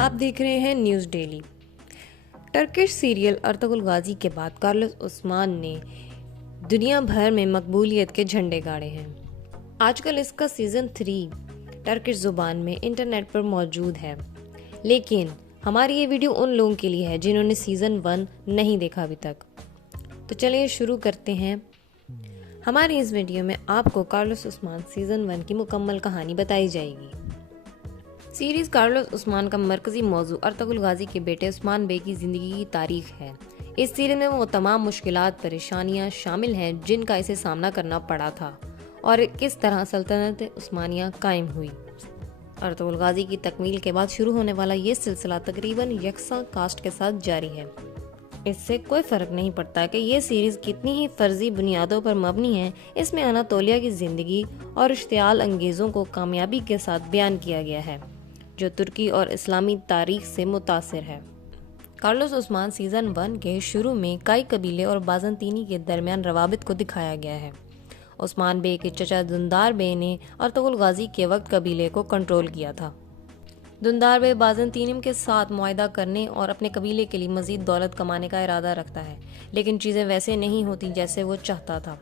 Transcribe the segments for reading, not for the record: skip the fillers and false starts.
آپ دیکھ رہے ہیں news daily. Turkish serial Ertugrul Ghazi کے بعد کارلوس عثمان نے دنیا بھر میں مقبولیت کے جھنڈے گاڑے ہیں۔ آج کل اس کا سیزن 3 ٹرکش زبان میں انٹرنیٹ پر موجود ہے، لیکن ہماری یہ ویڈیو ان لوگوں کے لیے ہے جنہوں نے سیزن 1 نہیں دیکھا ابھی تک۔ تو چلیے شروع کرتے ہیں۔ ہماری اس ویڈیو میں آپ کو کارلوس عثمان سیزن 1 کی مکمل کہانی بتائی جائے گی۔ سیریز کارلوس عثمان کا مرکزی موضوع ارطغرل غازی کے بیٹے عثمان بے کی زندگی کی تاریخ ہے۔ اس سیریز میں وہ تمام مشکلات، پریشانیاں شامل ہیں جن کا اسے سامنا کرنا پڑا تھا اور کس طرح سلطنت عثمانیہ قائم ہوئی۔ ارطغرل غازی کی تکمیل کے بعد شروع ہونے والا یہ سلسلہ تقریباً یکساں کاسٹ کے ساتھ جاری ہے۔ اس سے کوئی فرق نہیں پڑتا کہ یہ سیریز کتنی ہی فرضی بنیادوں پر مبنی ہے، اس میں اناطولیہ کی زندگی اور اشتعال انگیزوں کو کامیابی کے ساتھ بیان کیا گیا ہے جو ترکی اور اسلامی تاریخ سے متاثر ہے۔ کارلوس عثمان سیزن 1 کے شروع میں کئی قبیلے اور بازنطینی کے درمیان روابط کو دکھایا گیا ہے۔ عثمان بے کے چچا دندار بے نے ارطغرل غازی کے وقت قبیلے کو کنٹرول کیا تھا۔ دندار بے بازنطینیم کے ساتھ معاہدہ کرنے اور اپنے قبیلے کے لیے مزید دولت کمانے کا ارادہ رکھتا ہے، لیکن چیزیں ویسے نہیں ہوتی جیسے وہ چاہتا تھا۔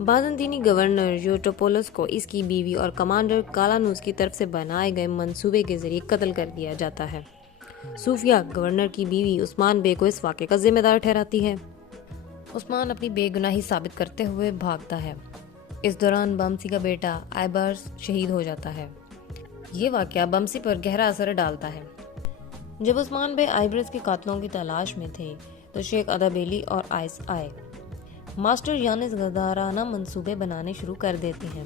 بازنطینی گورنر یوٹوپولس کو اس کی بیوی اور کمانڈر کالانوس کی طرف سے بنائے گئے منصوبے کے ذریعے قتل کر دیا جاتا ہے۔ صوفیہ گورنر کی بیوی عثمان بے کو اس واقعے کا ذمہ دار ٹھہراتی ہے۔ عثمان اپنی بے گناہی ثابت کرتے ہوئے بھاگتا ہے۔ اس دوران بمسی کا بیٹا آئبرس شہید ہو جاتا ہے۔ یہ واقعہ بمسی پر گہرا اثر ڈالتا ہے۔ جب عثمان بے آئبرس کے قاتلوں کی تلاش میں تھے تو شیخ ادابیلی اور آئس آئے۔ ماسٹر یانس غدارانہ منصوبے بنانے شروع کر دیتے ہیں۔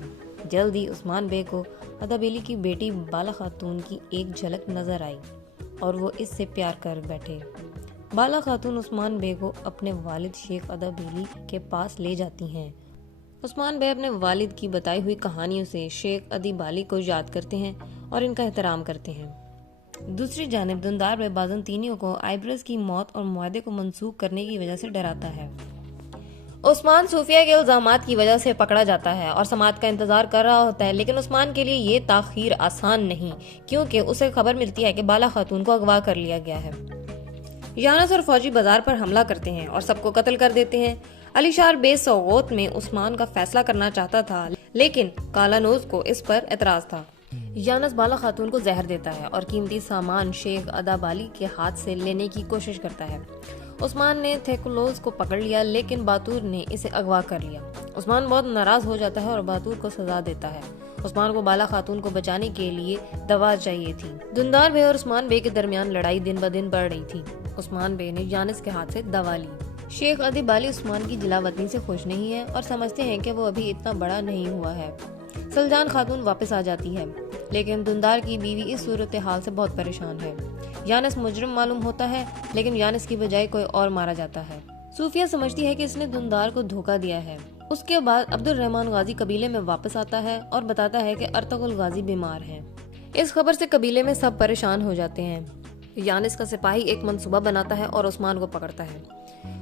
جلد ہی عثمان بے کو ادابیلی کی بیٹی بالا خاتون کی ایک جھلک نظر آئی اور وہ اس سے پیار کر بیٹھے۔ بالا خاتون عثمان بے کو اپنے والد شیخ ادابیلی کے پاس لے جاتی ہیں۔ عثمان بے اپنے والد کی بتائی ہوئی کہانیوں سے شیخ ادیبالی کو یاد کرتے ہیں اور ان کا احترام کرتے ہیں۔ دوسری جانب دندار بے بازنطینیوں کو آئبرس کی موت اور معاہدے کو منسوخ کرنے کی وجہ سے ڈراتا ہے۔ عثمان صوفیہ کے الزامات کی وجہ سے پکڑا جاتا ہے اور سماعت کا انتظار کر رہا ہوتا ہے، لیکن عثمان کے لیے یہ تاخیر آسان نہیں کیونکہ اسے خبر ملتی ہے کہ بالا خاتون کو اغوا کر لیا گیا ہے۔ یانس اور فوجی بازار پر حملہ کرتے ہیں اور سب کو قتل کر دیتے ہیں۔ علی شار بے سوغوت میں عثمان کا فیصلہ کرنا چاہتا تھا، لیکن کالانوس کو اس پر اعتراض تھا۔ یانس بالا خاتون کو زہر دیتا ہے اور قیمتی سامان شیخ ادابالی کے ہاتھ سے لینے کی کوشش کرتا ہے۔ عثمان نے تھیکولوس کو پکڑ لیا، لیکن باتور نے اسے اغوا کر لیا۔ عثمان بہت ناراض ہو جاتا ہے اور باتور کو سزا دیتا ہے۔ عثمان کو بالا خاتون کو بچانے کے لیے دوا چاہیے تھی۔ دندار بے اور عثمان بے کے درمیان لڑائی دن بدن بڑھ رہی تھی۔ عثمان بے نے یانس کے ہاتھ سے دوا لی۔ شیخ ادیبالی عثمان کی جلا وطنی سے خوش نہیں ہے اور سمجھتے ہیں کہ وہ ابھی اتنا بڑا نہیں ہوا ہے۔ سلجان خاتون واپس آ جاتی ہے، لیکن دندار کی بیوی اس صورتحال سے بہت پریشان ہے۔ یانس مجرم معلوم ہوتا ہے، لیکن یانس کی بجائے کوئی اور مارا جاتا ہے۔ صوفیہ سمجھتی ہے کہ اس نے دندار کو دھوکہ دیا ہے۔ اس کے بعد عبد الرحمن غازی قبیلے میں واپس آتا ہے اور بتاتا ہے کہ ارطغرل غازی بیمار ہے۔ اس خبر سے قبیلے میں سب پریشان ہو جاتے ہیں۔ یانس کا سپاہی ایک منصوبہ بناتا ہے اور عثمان کو پکڑتا ہے۔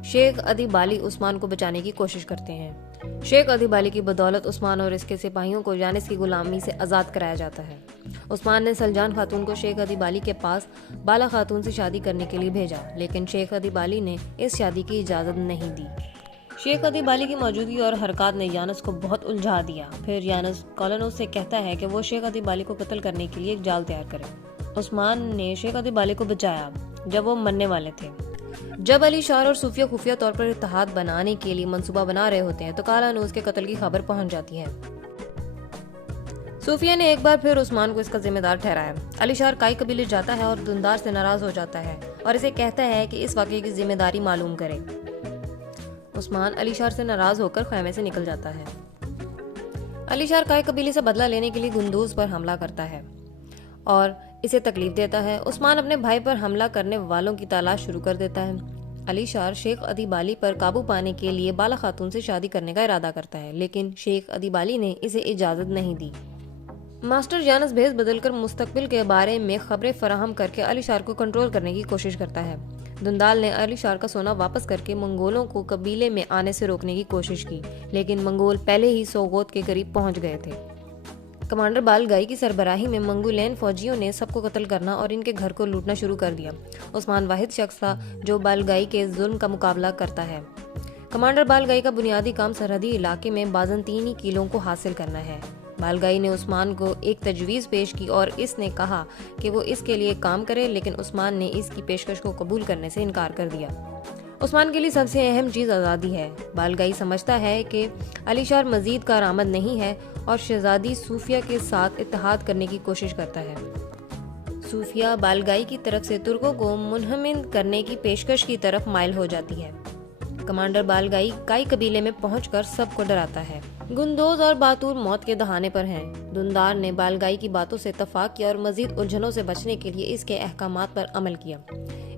شیخ ادیبالی عثمان کو بچانے کی کوشش کرتے ہیں۔ شیخ ادیبالی کی بدولت عثمان اور اس کے سپاہیوں کو یانس کی غلامی سے آزاد کرایا جاتا ہے۔ عثمان نے سلجان خاتون کو شیخ ادیبالی کے پاس بالا خاتون سے شادی کرنے کے لیے بھیجا، لیکن شیخ ادیبالی نے اس شادی کی اجازت نہیں دی۔ شیخ ادیبالی کی موجودگی اور حرکات نے یانس کو بہت الجھا دیا۔ پھر یانس کالانوس سے کہتا ہے کہ وہ شیخ ادیبالی کو قتل کرنے کے لیے ایک جال تیار کرے۔ عثمان نے شیخ ادیبالی کو بچایا جب وہ مرنے والے تھے۔ جب علی شار اور صوفیہ خفیہ طور پر اتحاد بنانے کے لیے منصوبہ بنا رہے ہوتے ہیں تو کالانوس کے قتل کی خبر پہنچ جاتی ہے۔ صوفیہ نے ایک بار پھر عثمان کو اس کا ذمہ دار ٹھہرایا۔ علی شار کائی قبیلے جاتا ہے اور دندار سے ناراض ہو جاتا ہے اور اسے کہتا ہے کہ اس واقعے کی ذمہ داری معلوم کرے۔ عثمان علی شار سے ناراض ہو کر خیمے سے نکل جاتا ہے۔ علی شار کائی قبیلے سے بدلہ لینے کے لیے گندوز پر حملہ کرتا ہے اور اسے تکلیف دیتا ہے۔ عثمان اپنے بھائی پر حملہ کرنے والوں کی تلاش شروع کر دیتا ہے۔ علی شار شیخ ادیبالی پر قابو پانے کے لیے بالا خاتون سے شادی کرنے کا ارادہ کرتا ہے، لیکن شیخ ادیبالی نے اسے اجازت نہیں دی۔ ماسٹر یانس بھیس بدل کر مستقبل کے بارے میں خبریں فراہم کر کے علی شار کو کنٹرول کرنے کی کوشش کرتا ہے۔ دندال نے علی شار کا سونا واپس کر کے منگولوں کو قبیلے میں آنے سے روکنے کی کوشش کی، لیکن منگول پہلے ہی سوغوت کے قریب پہنچ گئے تھے۔ کمانڈر بالگائی کی سربراہی میں منگولین فوجیوں نے سب کو قتل کرنا اور ان کے گھر کو لوٹنا شروع کر دیا۔ عثمان واحد شخص تھا جو بالگائی کے ظلم کا مقابلہ کرتا ہے۔ کمانڈر بالگائی کا بنیادی کام سرحدی علاقے میں بازنطینی قلعوں کو حاصل کرنا ہے۔ بالگائی نے عثمان کو ایک تجویز پیش کی اور اس نے کہا کہ وہ اس کے لیے کام کرے، لیکن عثمان نے اس کی پیشکش کو قبول کرنے سے انکار کر دیا۔ عثمان کے لیے سب سے اہم چیز آزادی ہے۔ بالگائی سمجھتا ہے کہ علی شار مزید کارآمد نہیں ہے اور شہزادی صوفیہ کے ساتھ اتحاد کرنے کی کوشش کرتا ہے۔ صوفیہ بالگائی کی طرف سے ترکوں کو منہدم کرنے کی پیشکش کی طرف مائل ہو جاتی ہے۔ کمانڈر بالگائی کائی قبیلے میں پہنچ کر سب کو ڈراتا ہے۔ گندوز اور باتور موت کے دہانے پر ہیں۔ دندار نے بالگائی کی باتوں سے اتفاق کیا اور مزید الجھنوں سے بچنے کے لیے اس کے احکامات پر عمل کیا۔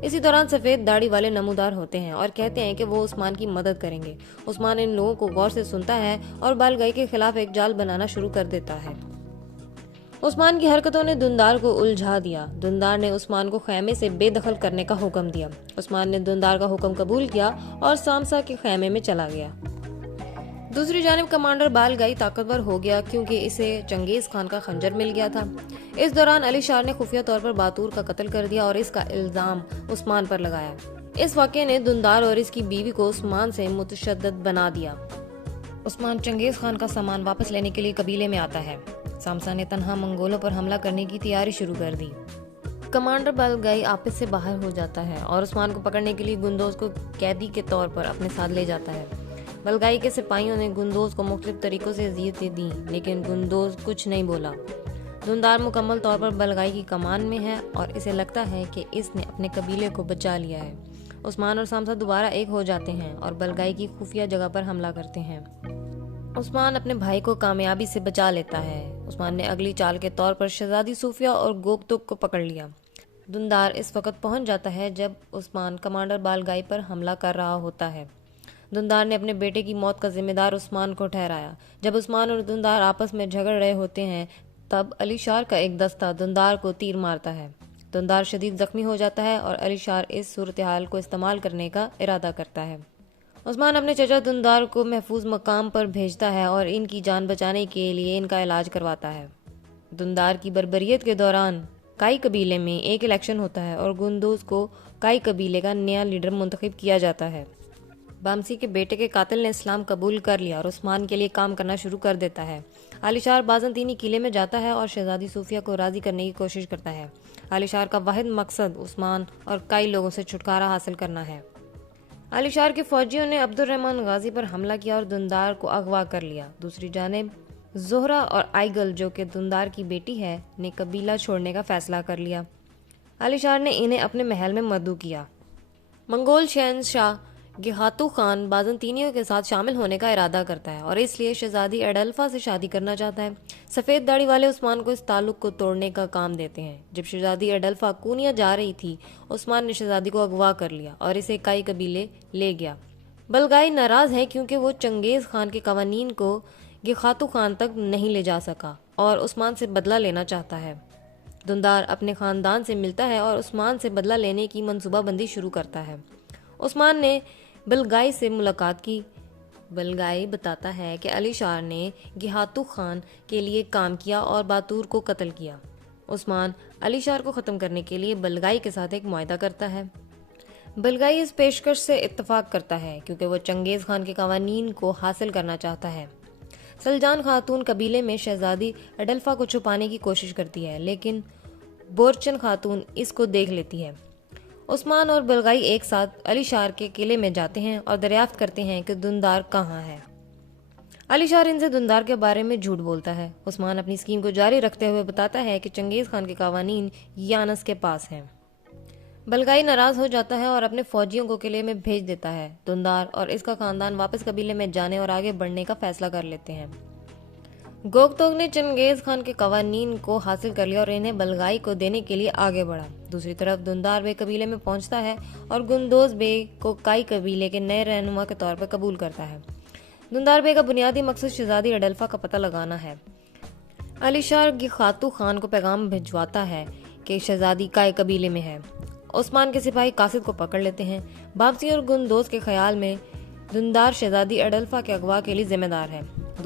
اسی دوران سفید داڑھی والے نمودار ہوتے ہیں اور کہتے ہیں کہ وہ عثمان کی مدد کریں گے۔ عثمان ان لوگوں کو غور سے سنتا ہے اور بالگائی کے خلاف ایک جال بنانا شروع کر دیتا ہے۔ عثمان کی حرکتوں نے دندار کو الجھا دیا۔ دندار نے عثمان کو خیمے سے بے دخل کرنے کا حکم دیا۔ عثمان نے دندار کا حکم قبول کیا اور سامسا کے خیمے میں چلا گیا۔ دوسری جانب کمانڈر بالگائی طاقتور ہو گیا کیونکہ اسے چنگیز خان کا خنجر مل گیا تھا۔ اس دوران علی شار نے خفیہ طور پر باتور کا قتل کر دیا اور اس کا الزام عثمان پر لگایا۔ اس واقعے نے دندار اور اس کی بیوی کو عثمان سے متشدد بنا دیا۔ عثمان چنگیز خان کا سامان واپس لینے کے لیے قبیلے میں آتا ہے۔ سامسا نے تنہا منگولوں پر حملہ کرنے کی تیاری شروع کر دی۔ کمانڈر بالگائی آپس سے باہر ہو جاتا ہے اور عثمان کو پکڑنے کے لیے گندوز کو قیدی کے طور پر اپنے ساتھ لے جاتا ہے۔ بالگائی کے سپاہیوں نے گندوز کو مختلف طریقوں سے اذیتیں دیں لیکن گندوز کچھ نہیں بولا۔ دندار مکمل طور پر بالگائی کی کمان میں ہے اور اسے لگتا ہے کہ اس نے اپنے قبیلے کو بچا لیا ہے۔ عثمان اور سامسا دوبارہ ایک ہو جاتے ہیں اور بالگائی کی خفیہ جگہ پر حملہ کرتے ہیں۔ عثمان اپنے بھائی کو کامیابی سے بچا لیتا ہے۔ عثمان نے اگلی چال کے طور پر شہزادی صوفیہ اور گوگتک کو پکڑ لیا۔ دندار اس وقت پہنچ جاتا ہے جب عثمان کمانڈر بالگائی پر حملہ کر رہا ہوتا ہے۔ دندار نے اپنے بیٹے کی موت کا ذمہ دار عثمان کو ٹھہرایا۔ جب عثمان اور دندار آپس میں جھگڑ رہے ہوتے ہیں تب علی شار کا ایک دستہ دندار کو تیر مارتا ہے۔ دندار شدید زخمی ہو جاتا ہے اور علی شار اس صورتحال کو استعمال کرنے کا ارادہ کرتا ہے۔ عثمان اپنے چچا دندار کو محفوظ مقام پر بھیجتا ہے اور ان کی جان بچانے کے لیے ان کا علاج کرواتا ہے۔ دندار کی بربریت کے دوران کائی قبیلے میں ایک الیکشن ہوتا ہے اور گندوز کو کائی قبیلے کا نیا لیڈر منتخب کیا جاتا ہے۔ بامسی کے بیٹے کے قاتل نے اسلام قبول کر لیا اور عثمان کے لیے کام کرنا شروع کر دیتا ہے۔ علی شار بازنطینی قلعے میں جاتا ہے اور شہزادی صوفیہ کو راضی کرنے کی کوشش کرتا ہے۔ علی شار کا واحد مقصد عثمان اور کئی لوگوں سے چھٹکارا حاصل کرنا ہے۔ علی شار کے فوجیوں نے عبد الرحمن غازی پر حملہ کیا اور دندار کو اغوا کر لیا۔ دوسری جانب زہرہ اور آئیگل جو کہ دندار کی بیٹی ہے نے قبیلہ چھوڑنے کا فیصلہ کر لیا۔ علی شار نے انہیں اپنے محل میں مدعو کیا۔ منگول شہنشاہ گیہاتو خان بازنطینیوں کے ساتھ شامل ہونے کا ارادہ کرتا ہے اور اس لیے شہزادی ایڈلفا سے شادی کرنا چاہتا ہے۔ سفید داڑھی والے عثمان کو اس تعلق کو توڑنے کا کام دیتے ہیں۔ جب شہزادی ایڈلفا کونیا جا رہی تھی عثمان نے شہزادی کو اغوا کر لیا اور اسے کئی قبیلے لے گیا۔ بالگائی ناراض ہے کیونکہ وہ چنگیز خان کے قوانین کو گیہاتو خان تک نہیں لے جا سکا اور عثمان سے بدلہ لینا چاہتا ہے۔ دندار اپنے خاندان سے ملتا ہے اور عثمان سے بدلہ لینے کی منصوبہ بندی شروع کرتا ہے۔ عثمان نے بالگائی سے ملاقات کی۔ بالگائی بتاتا ہے کہ علی شار نے گیہاتو خان کے لیے کام کیا اور باتور کو قتل کیا۔ عثمان علی شار کو ختم کرنے کے لیے بالگائی کے ساتھ ایک معاہدہ کرتا ہے۔ بالگائی اس پیشکش سے اتفاق کرتا ہے کیونکہ وہ چنگیز خان کے قوانین کو حاصل کرنا چاہتا ہے۔ سلجان خاتون قبیلے میں شہزادی ایڈلفا کو چھپانے کی کوشش کرتی ہے لیکن بورچن خاتون اس کو دیکھ لیتی ہے۔ عثمان اور بالگائی ایک ساتھ علی شار کے قلعے میں جاتے ہیں اور دریافت کرتے ہیں کہ دندار کہاں ہے۔ علی شار ان سے دندار کے بارے میں جھوٹ بولتا ہے۔ عثمان اپنی اسکیم کو جاری رکھتے ہوئے بتاتا ہے کہ چنگیز خان کے قوانین یانس کے پاس ہیں۔ بالگائی ناراض ہو جاتا ہے اور اپنے فوجیوں کو قلعے میں بھیج دیتا ہے۔ دندار اور اس کا خاندان واپس قبیلے میں جانے اور آگے بڑھنے کا فیصلہ کر لیتے ہیں۔ گوگتوگ نے چنگیز خان کے قوانین کو حاصل کر لیا اور انہیں بالگائی کو دینے کے لیے آگے بڑھا۔ دوسری طرف دندار بے قبیلے میں پہنچتا ہے اور گندوز بے کو کائی قبیلے کے نئے رہنما کے طور پر قبول کرتا ہے۔ دندار بے کا بنیادی مقصد شہزادی ایڈلفا کا پتہ لگانا ہے۔ علی شار گیہاتو خان کو پیغام بھجواتا ہے کہ شہزادی کائی قبیلے میں ہے۔ عثمان کے سپاہی قاصد کو پکڑ لیتے ہیں۔ بامسی اور گندوز کے خیال میں دندار شہزادی ایڈلفا کے اغوا کے لیے ذمہ دار ہے۔